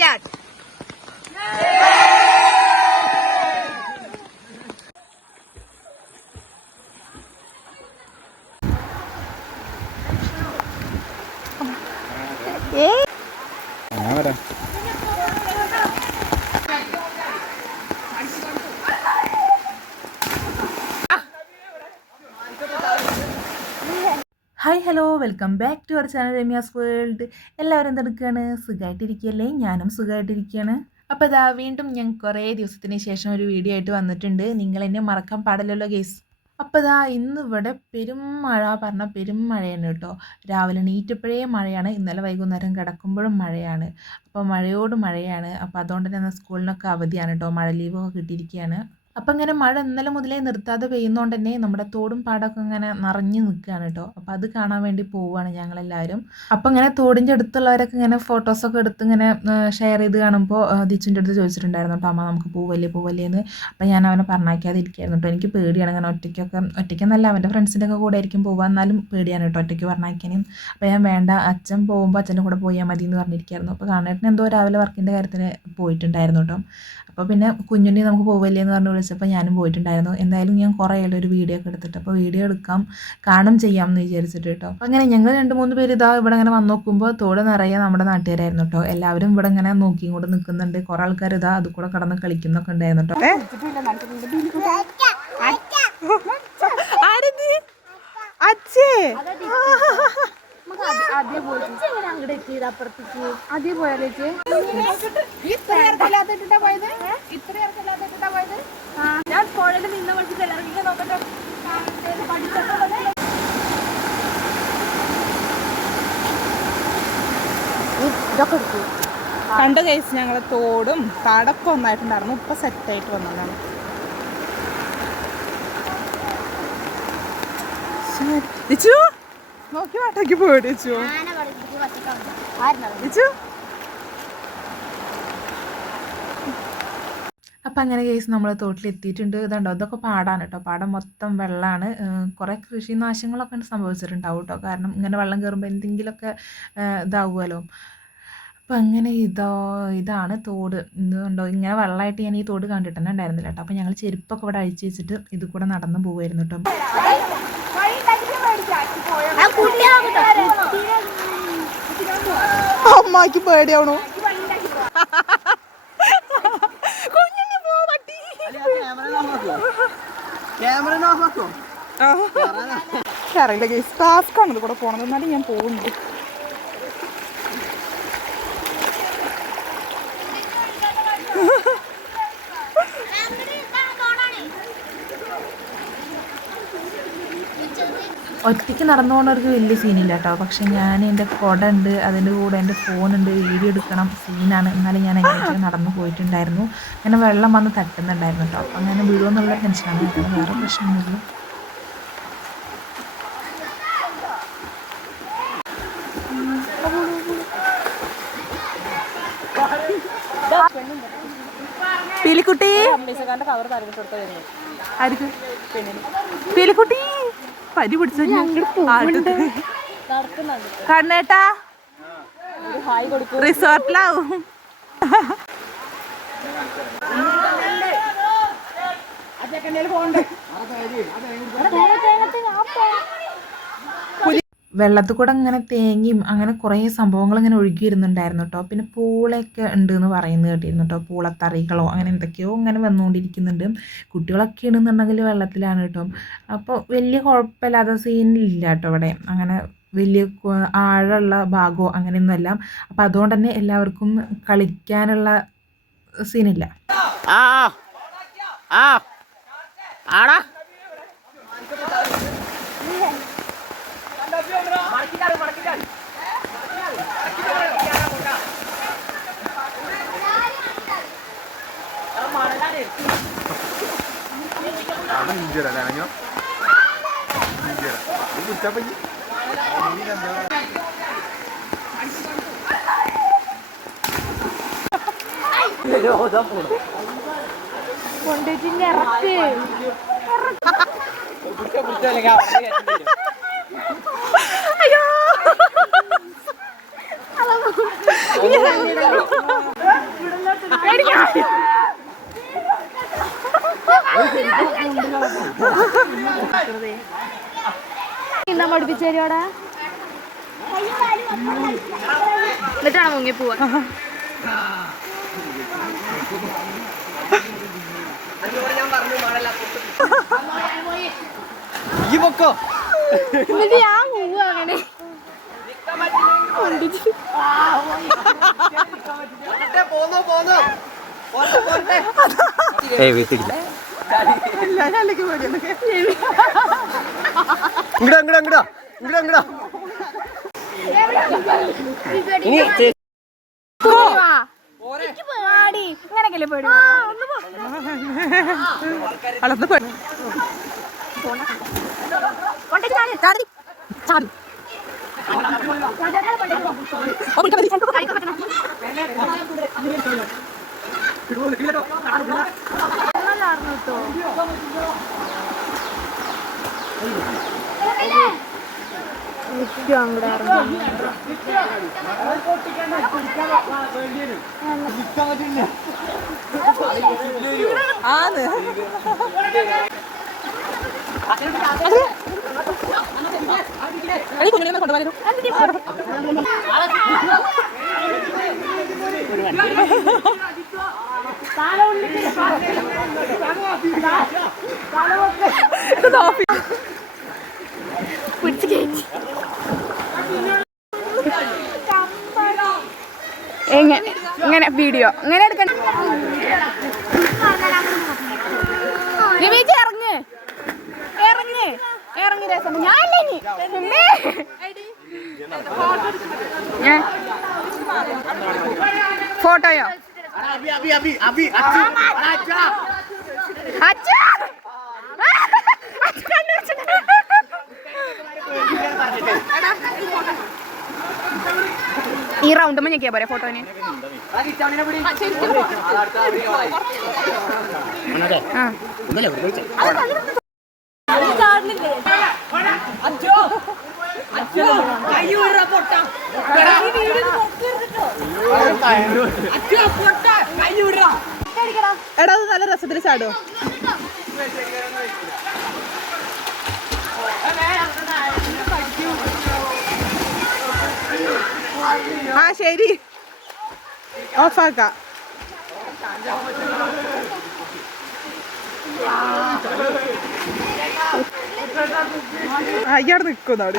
Дядь. Hi hello welcome back to our channel Ramya's world എല്ലാവരും എന്തെടുക്കുകയാണ് സുഖമായിട്ടിരിക്കുകയല്ലേ ഞാനും സുഖമായിട്ടിരിക്കുകയാണ് അപ്പോൾ ഇതാ വീണ്ടും ഞാൻ കുറേ ദിവസത്തിന് ശേഷം ഒരു വീഡിയോ ആയിട്ട് വന്നിട്ടുണ്ട്. നിങ്ങൾ എന്നെ മറക്കാൻ പാടില്ലല്ലോ ഗേസ് അപ്പോൾ ഇതാ ഇന്ന് ഇവിടെ പെരും മഴ പറഞ്ഞ പെരും മഴയാണ് കേട്ടോ. രാവിലെ നീറ്റപ്പോഴേ മഴയാണ്. ഇന്നലെ വൈകുന്നേരം കിടക്കുമ്പോഴും മഴയാണ്. അപ്പോൾ മഴയോട് മഴയാണ്. അപ്പോൾ അതുകൊണ്ട് തന്നെ സ്കൂളിനൊക്കെ അവധിയാണ് കേട്ടോ. മഴ ലീവൊക്കെ കിട്ടിയിരിക്കുകയാണ് അപ്പം ഇങ്ങനെ മഴ ഇന്നലെ മുതലേ നിർത്താതെ പെയ്യുന്നതുകൊണ്ട് തന്നെ നമ്മുടെ തോടും പാടമൊക്കെ ഇങ്ങനെ നിറഞ്ഞു നിൽക്കുകയാണ് കേട്ടോ. അപ്പോൾ അത് കാണാൻ വേണ്ടി പോവുകയാണ് ഞങ്ങളെല്ലാവരും. അപ്പം ഇങ്ങനെ തോടിന്റെ അടുത്തുള്ളവരൊക്കെ ഇങ്ങനെ ഫോട്ടോസൊക്കെ എടുത്ത് ഇങ്ങനെ ഷെയർ ചെയ്ത് കാണുമ്പോൾ ദിച്ചുന്റെ അടുത്ത് ചോദിച്ചിട്ടുണ്ടായിരുന്നു കേട്ടോ അമ്മ നമുക്ക് പോവല്ലേ പോവല്ലേ എന്ന്. അപ്പം ഞാൻ അവനെ പറഞ്ഞാക്കാതെ ഇരിക്കുകയായിരുന്നു കേട്ടോ. എനിക്ക് പേടിയാണ് ഇങ്ങനെ ഒറ്റയ്ക്കൊക്കെ ഒറ്റയ്ക്കെന്നല്ല അവന്റെ ഫ്രണ്ട്സിന്റെ ഒക്കെ കൂടെ ആയിരിക്കും പോകുക എന്നാലും പേടിയാണ് കേട്ടോ ഒറ്റയ്ക്ക് പറഞ്ഞാക്കാനും അപ്പം ഞാൻ വേണ്ട അച്ഛൻ പോകുമ്പോൾ അച്ഛന്റെ കൂടെ പോയാൽ മതി എന്ന് പറഞ്ഞിരിക്കുകയായിരുന്നു അപ്പോൾ കാണേട്ടൻ എന്തോ രാവിലെ വർക്കിന്റെ കാര്യത്തിന് പോയിട്ടുണ്ടായിരുന്നു കേട്ടോ. അപ്പോൾ പിന്നെ കുഞ്ഞുണ്ണി നമുക്ക് പോവല്ലേ എന്ന് പറഞ്ഞ് വിളിച്ചപ്പോൾ ഞാനും പോയിട്ടുണ്ടായിരുന്നു. എന്തായാലും ഞാൻ കുറേ ആയാലും ഒരു വീഡിയോ ഒക്കെ എടുത്തിട്ട് അപ്പോൾ വീഡിയോ എടുക്കാം. കാണും ചെയ്യാം എന്ന് വിചാരിച്ചിട്ട് കേട്ടോ. അപ്പോൾ അങ്ങനെ ഞങ്ങൾ രണ്ട് മൂന്ന് പേര് ഇതാ ഇവിടെ ഇങ്ങനെ വന്ന് നോക്കുമ്പോൾ തോട് നിറയെ നമ്മുടെ നാട്ടുകാരായിരുന്നു കേട്ടോ. എല്ലാവരും ഇവിടെ ഇങ്ങനെ നോക്കിയും കൂടെ നിൽക്കുന്നുണ്ട്. കുറേ ആൾക്കാർ ഇതാ അത് കൂടെ കടന്ന് കളിക്കുന്നൊക്കെ ഉണ്ടായിരുന്നു കേട്ടോ. അച്ഛേ. അതേ പോയാലേ ഞാൻ പുഴയിൽ നിന്ന വിളിച്ചിട്ട് എല്ലാവരും നോക്കട്ടെ. കണ്ടു കേസ് ഞങ്ങൾ തോടും തടക്കം ഒന്നായിട്ടുണ്ടായിരുന്നു. ഇപ്പൊ സെറ്റായിട്ട് വന്നതാണ്. നോക്കി വാട്ടയ്ക്ക് പോയിട്ട് ഇച്ചു. ഇച്ചു. അപ്പം അങ്ങനെ കേസ് നമ്മൾ തോട്ടിലെത്തിയിട്ടുണ്ട് ഇതുണ്ടോ? ഇതൊക്കെ പാടാണ് കേട്ടോ പാടം മൊത്തം വെള്ളമാണ് കുറേ കൃഷിനാശങ്ങളൊക്കെ സംഭവിച്ചിട്ടുണ്ടാവും കേട്ടോ കാരണം ഇങ്ങനെ വെള്ളം കയറുമ്പോൾ എന്തെങ്കിലുമൊക്കെ ഇതാവുമല്ലോ അപ്പം അങ്ങനെ ഇതോ ഇതാണ് തോട്. ഇതുണ്ടോ ഇങ്ങനെ വെള്ളമായിട്ട് ഞാൻ ഈ തോട് കണ്ടിട്ട് തന്നെ ഉണ്ടായിരുന്നില്ല കേട്ടോ അപ്പം ഞങ്ങൾ ചെരുപ്പൊക്കെ ഇവിടെ അഴിച്ചു വെച്ചിട്ട് ഇത് കൂടെ നടന്നു പോകുമായിരുന്നു കേട്ടോ അമ്മയ്ക്ക് പേടിയാവണു. അറിയില്ല ഗേസ് ടാസ്ക് ആണ്. ഇത് കൂടെ പോണത് എന്നാലും ഞാൻ പോകുന്നുണ്ട് ഒറ്റയ്ക്ക് നടന്നു പോകുന്നവർക്ക് വലിയ സീനില്ല കേട്ടോ പക്ഷെ ഞാൻ എന്റെ കുട ഉണ്ട് അതിന്റെ കൂടെ എന്റെ ഫോണുണ്ട് വീഡിയോ എടുക്കണം സീനാണ് എന്നാലും ഞാൻ എങ്ങനെയൊക്കെ നടന്നു പോയിട്ടുണ്ടായിരുന്നു. അങ്ങനെ വെള്ളം വന്ന് തട്ടുന്നുണ്ടായിരുന്നു കേട്ടോ അപ്പം അങ്ങനെ വീഴുമെന്നുള്ള ടെൻഷനാണ് കേട്ടോ വേറെ പ്രശ്നമൊന്നുമില്ല. പീലിക്കുട്ടി? പീലിക്കുട്ടി? പരി പിടിച്ച കണ്ണേട്ടാ റിസോർട്ടിലാവും. വെള്ളത്തിൽ കൂടെ അങ്ങനെ തേങ്ങയും അങ്ങനെ കുറേ സംഭവങ്ങൾ ഇങ്ങനെ ഒഴുകി വരുന്നുണ്ടായിരുന്നു കേട്ടോ പിന്നെ പൂളയൊക്കെ ഉണ്ട് എന്ന് പറയുന്നത് കേട്ടിരുന്നു കേട്ടോ പൂളത്തറികളോ അങ്ങനെ എന്തൊക്കെയോ ഇങ്ങനെ വന്നുകൊണ്ടിരിക്കുന്നുണ്ട്. കുട്ടികളൊക്കെ ഉണ്ടെന്നുണ്ടെങ്കിൽ വെള്ളത്തിലാണ് കേട്ടോ അപ്പോൾ വലിയ കുഴപ്പമില്ലാത്ത സീനില്ല കേട്ടോ ഇവിടെ. അങ്ങനെ വലിയ ആഴമുള്ള ഭാഗമോ അങ്ങനെയൊന്നുമല്ല അപ്പോൾ അതുകൊണ്ട് തന്നെ എല്ലാവർക്കും കളിക്കാനുള്ള സീനില്ല. ആ ആ ആടാ. അവിടെ ഇഞ്ചിരല്ലേ ആണെങ്കിലോ ഇഞ്ചിര ഇത് കുടിച്ചാ പറ്റി കൊണ്ടുവച്ചിന്റെ ഇറക്ക് നീന്താൻ പഠിപ്പിച്ചു തരുവാടാ എന്നിട്ടാണ് മുങ്ങി പോവാ ഈ പൊക്കോ? എന്നിട്ട് ഞാൻ പോവാ അങ്ങനെ. ഏയ് വീട്ടില്ല ഇങ്ങടാ ഇങ്ങടാ ഇങ്ങടാ ഇങ്ങടാ ഇങ്ങടാ. ഇങ്ങനെയൊക്കെ പേടി. വളർന്ന് പോയി. ആന്ന്. എടി കുഞ്ഞിനെ കൊണ്ടുപോകാനോ പിടിച്ചു കയറ്റി എങ്ങനെ ഇങ്ങനെ വീഡിയോ ഇങ്ങനെ എടുക്കണം. ഇറങ്ങ്. ഇറങ്ങ്. ഇറങ്ങി രസം. ഞാനല്ലേ ഇനി? ഉമ്മേ. ഞാൻ ഫോട്ടോയോ അച്ഛാ അച്ഛാ കണ്ടുപിടിച്ചിട്ട്. ഈ റൗണ്ട് ഞെക്കിയാ പോരെ ഫോട്ടോന് ആ. എടാ അത് നല്ല രസത്തിൽ ചാടോ. ആ ശരി. ഓഫാക്കാം. അയ്യാടെ നിക്കുന്നോട്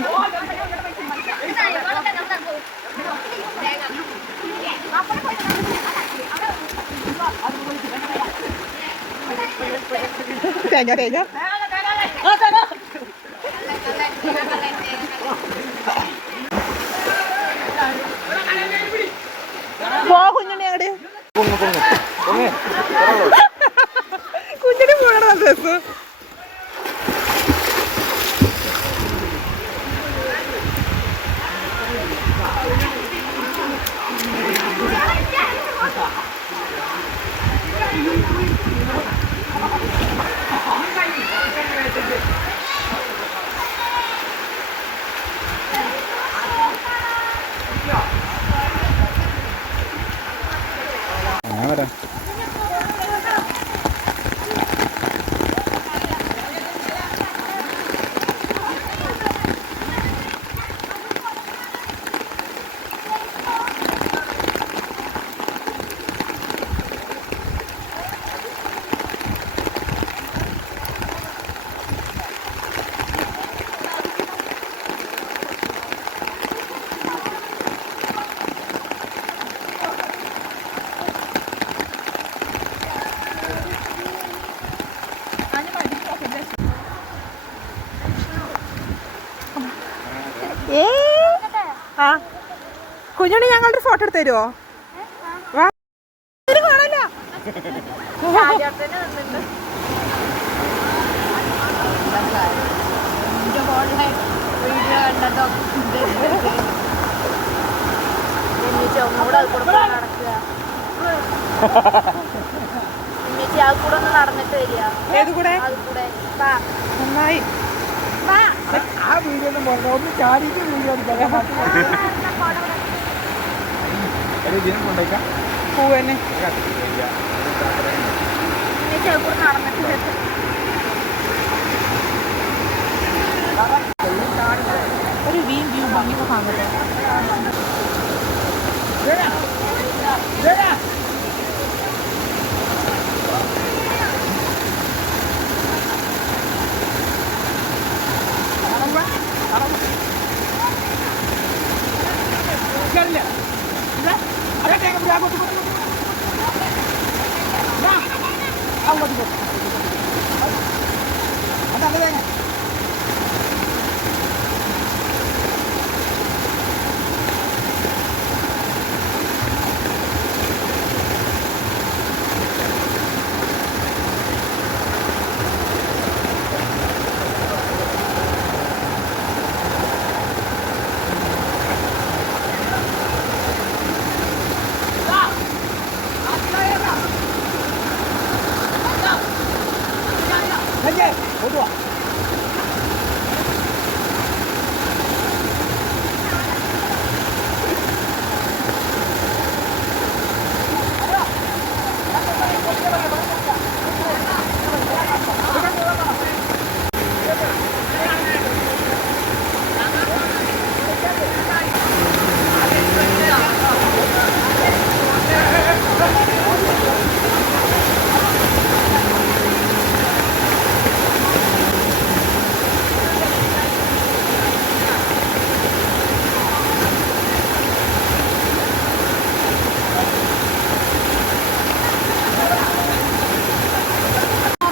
കടിക്കുന്നു തേങ്ങ തേങ്ങ പോ കുഞ്ഞുണ്ണി അങ്ങട് കുഞ്ഞിനെ കുഞ്ഞുണ്ണി ഞങ്ങളുടെ ഫോട്ടോ എടുത്ത് തരുമോ നടന്നിട്ട് വരിക ഏത് കൂടെ? അത് കൂടെ നന്നായി. ആ വീഡിയോ ഒന്നും ചാടിയിട്ട് വീഡിയോ കൊണ്ടേക്കാം പൂവന്നെ. ഒരു വീൻ വ്യൂ നടന്നിട്ട് വരിക. ഒരു വീം വ്യൂ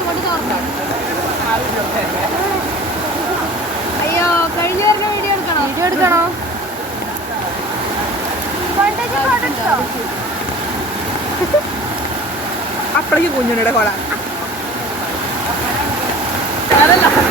ഭംഗി കാണട്ടെ അയ്യോ കഴിഞ്ഞു വരുന്ന വീഡിയോ എടുക്കണോ വീഡിയോ എടുക്കണോ അപ്പോഴേക്കും കുഞ്ഞുണ്ണിയുടെ കോള കൂടെ ഒഴുകി പോകാം അങ്ങനെ പോവാം. അല്ലേ